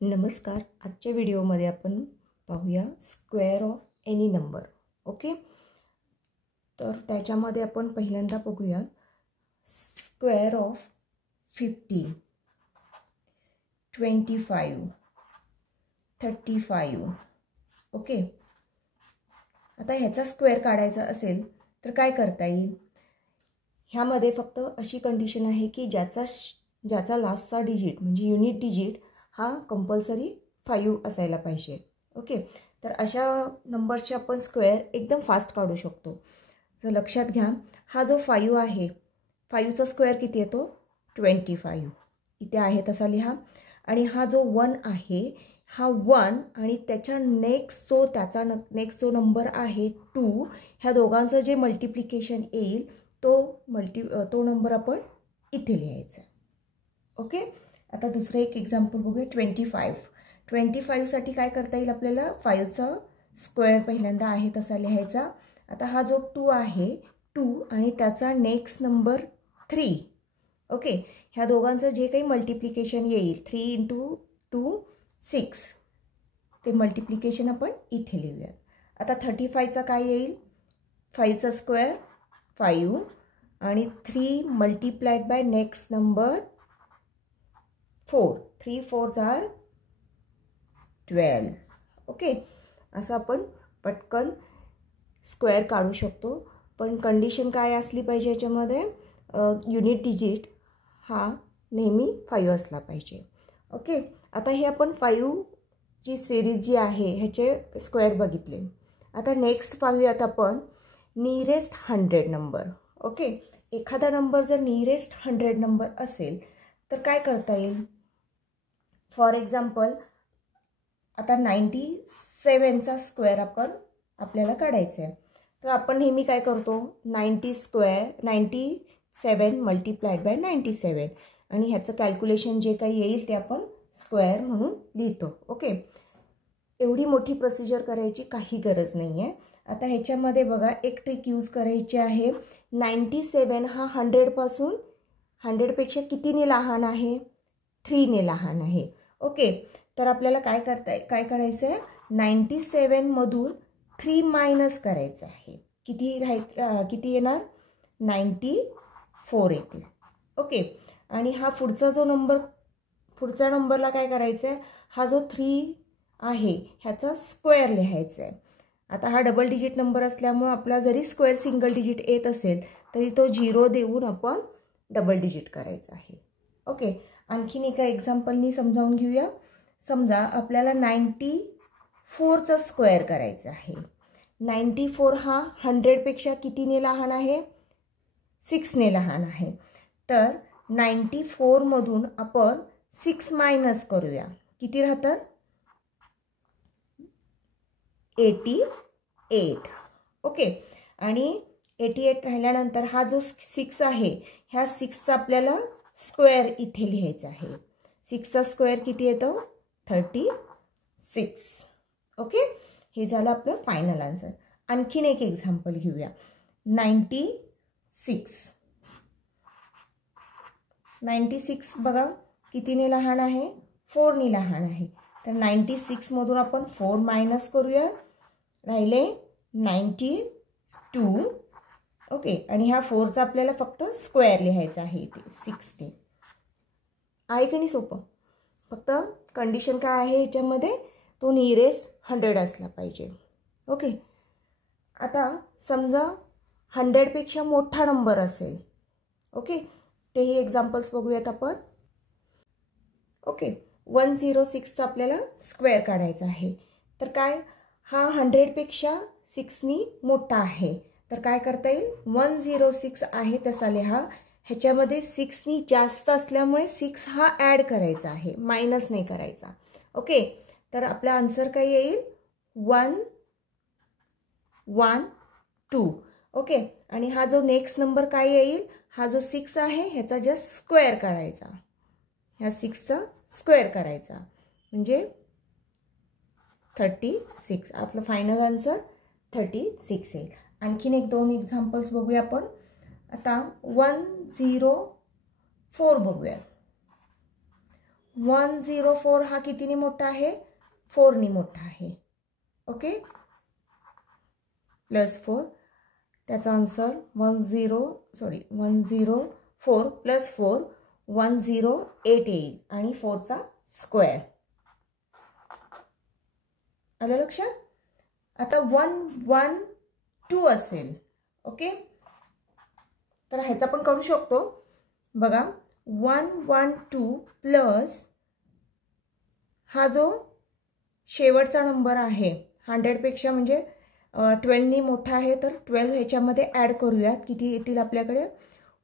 नमस्कार. आजच्या व्हिडिओमध्ये आपण पाहूया square of any number. Okay, तर त्याच्यामध्ये आपण पहिल्यांदा बघूया स्क्वेअर ऑफ 15, 25, 35. ओके, आता ह्याचा स्क्वेअर काढायचा असेल तर काय करता येईल? ह्यामध्ये फक्त अशी कंडिशन आहे की ज्याचा लास्टचा डिजिट म्हणजे युनिट डिजिट हा कंपल्सरी 5 असायला पाहिजे. ओके, तर अशा नंबर्सचे आपण स्क्वेअर एकदम फास्ट काढू शकतो. तर लक्षात घ्या, हा जो 5 आहे, 5चा स्क्वेअर किती येतो? 25. इथे आहे तसा लिहा. आणि हा जो 1 आहे, हा 1 आणि त्याच्या नेक्स्ट जो नंबर आहे 2, ह्या दोघांचं जे मल्टिप्लिकेशन येईल तो नंबर आपण इथे लिहायचा. ओके, आता दुसरं एक एक्झाम्पल बघूया. 25साठी काय करता येईल आपल्याला? 5चा स्क्वेअर पहिल्यांदा आहे तसा लिहायचा. आता हा जो 2 आहे, 2 आणि त्याचा नेक्स्ट नंबर 3. ओके, ह्या दोघांचं जे काही मल्टिप्लिकेशन येईल 3 × 2 6, ते मल्टिप्लिकेशन आपण इथे लिहूया. आता 35चा काय येईल? 5चा स्क्वेअर 5 आणि 3 multiplied by next number 4. 3 4s are 12. Okay, असं आपण पटकन स्क्वेअर काढू शकतो. पण कंडिशन काय असली पाहिजे याच्यामध्ये? युनिट डिजिट हा नेहमी 5 असला पाहिजे. ओके, आता हे आपण 5ची सिरीज जी आहे ह्याचे स्क्वेअर बघितले. आता नेक्स्ट पाहूयात आपण नियरेस्ट 100 नंबर. ओके, एखादा नंबर जर नियरेस्ट 100 नंबर असेल तर काय करता येईल? फॉर एक्झाम्पल, आता 97चा स्क्वेअर आपल्याला काढायचा आहे. तर आपण नेहमी काय करतो? 97 मल्टिप्लाइड बाय 97 आणि ह्याचं कॅल्क्युलेशन जे काही येईल ते आपण स्क्वेअर म्हणून लिहितो. ओके, एवढी मोठी प्रोसिजर करायची काही गरज नाही आहे. आता ह्याच्यामध्ये बघा, एक ट्रिक यूज करायची आहे. 97 हा 100पेक्षा कितीने लहान आहे? 3ने लहान आहे. ओके, तर आपल्याला काय करायचं आहे? 97मधून 3 मायनस करायचं आहे. किती येणार? 94 येतील. ओके, आणि हा पुढचा नंबरला काय करायचं आहे? हा जो 3 आहे ह्याचा स्क्वेअर लिहायचा आहे. आता हा डबल डिजिट नंबर असल्यामुळे आपला जरी स्क्वेअर सिंगल डिजिट येत असेल तरी तो 0 देऊन आपण डबल डिजिट करायचा आहे. ओके, आणखीन एका एक्झाम्पलनी समजावून घेऊया. समजा आपल्याला 94चा स्क्वेअर करायचा आहे. 94 हा 100पेक्षा कितीने लहान आहे? 6ने लहान आहे. तर 94मधून आपण 6 मायनस करूया. किती राहतात? 88. ओके, आणि 88 राहिल्यानंतर हा जो 6 आहे, ह्या 6चा आपल्याला स्क्वेअर इथे लिहायचा आहे. 6चा स्क्वेअर किती येतो? 36. ओके, हे झालं आपलं फायनल आन्सर. आणखीन एक एक्झाम्पल घेऊया. 96 बघा कितीने लहान आहे? 4ने लहान आहे. तर 96मधून आपण 4 मायनस करूया. राहिले 92. ओके, आणि ह्या 4चा आपल्याला फक्त स्क्वेअर लिहायचा आहे इथे 16. आहे की नाही सोपं? फक्त कंडिशन काय आहे ह्याच्यामध्ये? तो नियरेस्ट 100 असला पाहिजे. ओके, आता समजा 100पेक्षा मोठा नंबर असेल. ओके, तेही एक्झाम्पल्स बघूयात आपण. ओके, 106चा आपल्याला स्क्वेअर काढायचा आहे. तर काय, हा 100पेक्षा 6नी मोठा आहे. तर काय करता येईल? 106 आहे तसा लिहा. ह्याच्यामध्ये 6नी जास्त असल्यामुळे 6 हा ॲड करायचा आहे, मायनस नाही करायचा. ओके, तर आपला आन्सर काय येईल? 112. ओके, आणि हा जो नेक्स्ट नंबर काय येईल? हा जो 6 आहे ह्याचा जस्ट स्क्वेअर काढायचा. ह्या 6चा स्क्वेअर करायचा म्हणजे 36. आपलं फायनल आन्सर 36 येईल. आणखीन 2 एक्झाम्पल्स बघूया आपण. आता 104 बघूया. 104 हा कितीने मोठा आहे? 4ने मोठा आहे. ओके, +4, त्याचा आन्सर 104 + 4 108 येईल आणि 4चा स्क्वेअर. आलं लक्षात? आता 112 असेल. ओके, तर ह्याचा पण करू शकतो बघा. 112 प्लस हा जो शेवटचा नंबर आहे 100 पेक्षा म्हणजे 12नी मोठा आहे, तर 12 ह्याच्यामध्ये ॲड करूयात. किती येतील आपल्याकडे?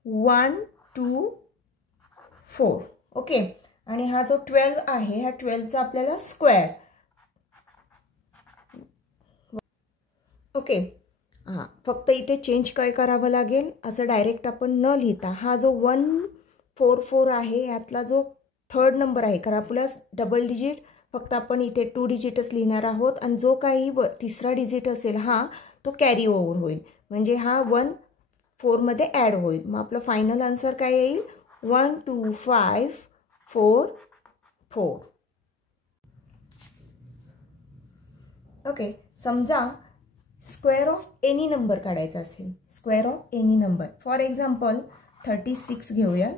124. ओके, आणि हा जो 12 आहे ह्या 12चा आपल्याला स्क्वेअर. ओके, हां, फक्त इथे चेंज काय करावं लागेल, असं डायरेक्ट आपण न लिहिता हा जो 144 आहे यातला जो थर्ड नंबर आहे, कारण आपला डबल डिजिट फक्त आपण इथे 2 डिजिटच लिहिणार आहोत आणि जो काही तिसरा डिजिट असेल हा तो कॅरी ओव्हर होईल, म्हणजे हा 14मध्ये ॲड होईल. मग आपलं फायनल आन्सर काय येईल? 12544. ओके, समजा स्क्वेअर ऑफ एनी नंबर काढायचा असेल, square of any number, for example 36 घेऊया.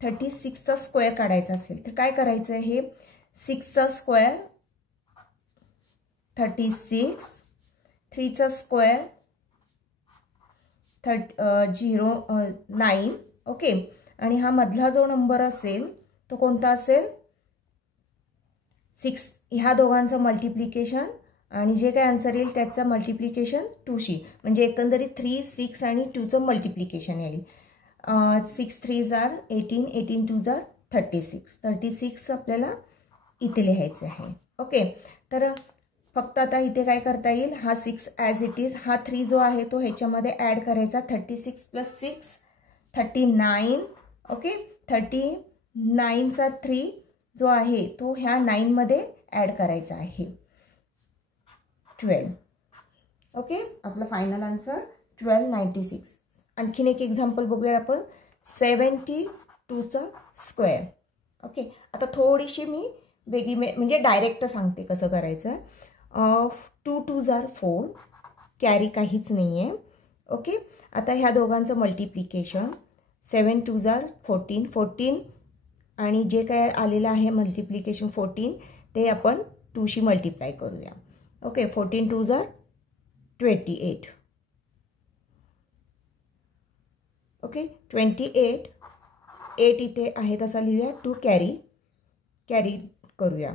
36चा स्क्वेअर काढायचा असेल तर काय करायचं आहे? हे 6चा स्क्वेअर 36, 3चा स्क्वेअर 9. ओके, आणि हा मधला जो नंबर असेल तो कोणता असेल? 6. ह्या दोघांचं मल्टिप्लिकेशन आणि जे काय आन्सर येईल त्याचं मल्टिप्लिकेशन 2शी, म्हणजे एकंदरीत 3, 6 आणि 2चं मल्टिप्लिकेशन येईल. 6 3 = 18, 18 2 = 36. 36 आपल्याला इथे लिहायचं आहे. ओके, तर फक्त आता इथे काय करता येईल? हा 6 ॲज इट इज, हा 3 जो आहे तो ह्याच्यामध्ये ॲड करायचा. 36 + 6 39. ओके, 39चा 3 जो आहे तो ह्या 9मध्ये ॲड करायचा आहे, 12. ओके, आपला फायनल आन्सर 1296. आणखीन एक एक्झाम्पल बघूया आपण. 72चा स्क्वेअर. ओके, आता थोडीशी मी वेगळी म्हणजे डायरेक्ट सांगते कसं करायचं. 2 2 = 4, कॅरी काहीच नाही आहे. ओके, आता ह्या दोघांचं मल्टिप्लिकेशन 7 2 = 14, 14 आणि जे काय आलेलं आहे मल्टिप्लिकेशन 14 ते आपण 2शी मल्टिप्लाय करूया. ओके, 14 2 = 28. ओके, 28, 8 इथे आहे तसा लिहूया. 2 कॅरी करूया.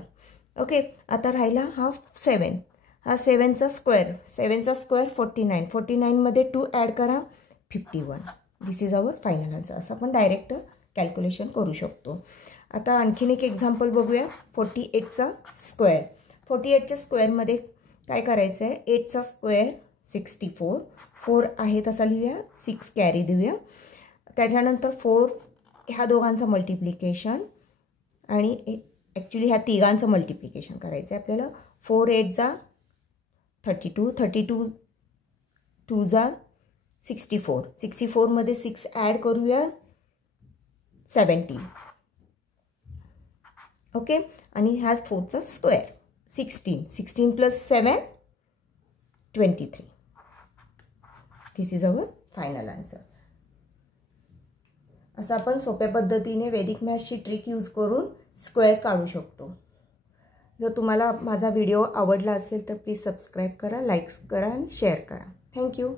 ओके, आता राहिला हा 7. हा 7चा स्क्वेअर 49. 49मध्ये 2 ॲड करा, 51. दिस इज आवर फायनल आन्सर. असं आपण डायरेक्ट कॅल्क्युलेशन करू शकतो. आता आणखीन एक एक्झाम्पल बघूया. 48चा स्क्वेअर. 48च्या स्क्वेअरमध्ये काय करायचं आहे? 8चा स्क्वेअर 64. 4 आहे तसा लिहूया, 6 कॅरी देऊया. त्याच्यानंतर 4 ह्या दोघांचं मल्टिप्लिकेशन आणि ॲक्च्युली ह्या तिघांचं मल्टिप्लिकेशन करायचं आहे आपल्याला. 4 8 = 32, 32 2 = 64. 64मध्ये 6 ॲड करूया, 70. ओके, आणि ह्या 4चा square 16. 16 + 7 23. This is our final answer. असं आपण सोप्या पद्धतीने वैदिक मॅथ्सची ट्रिक यूज करून स्क्वेअर काढू शकतो. जर तुम्हाला माझा व्हिडिओ आवडला असेल तर प्लीज सबस्क्राईब करा, लाईक्स करा आणि शेअर करा. थँक्यू.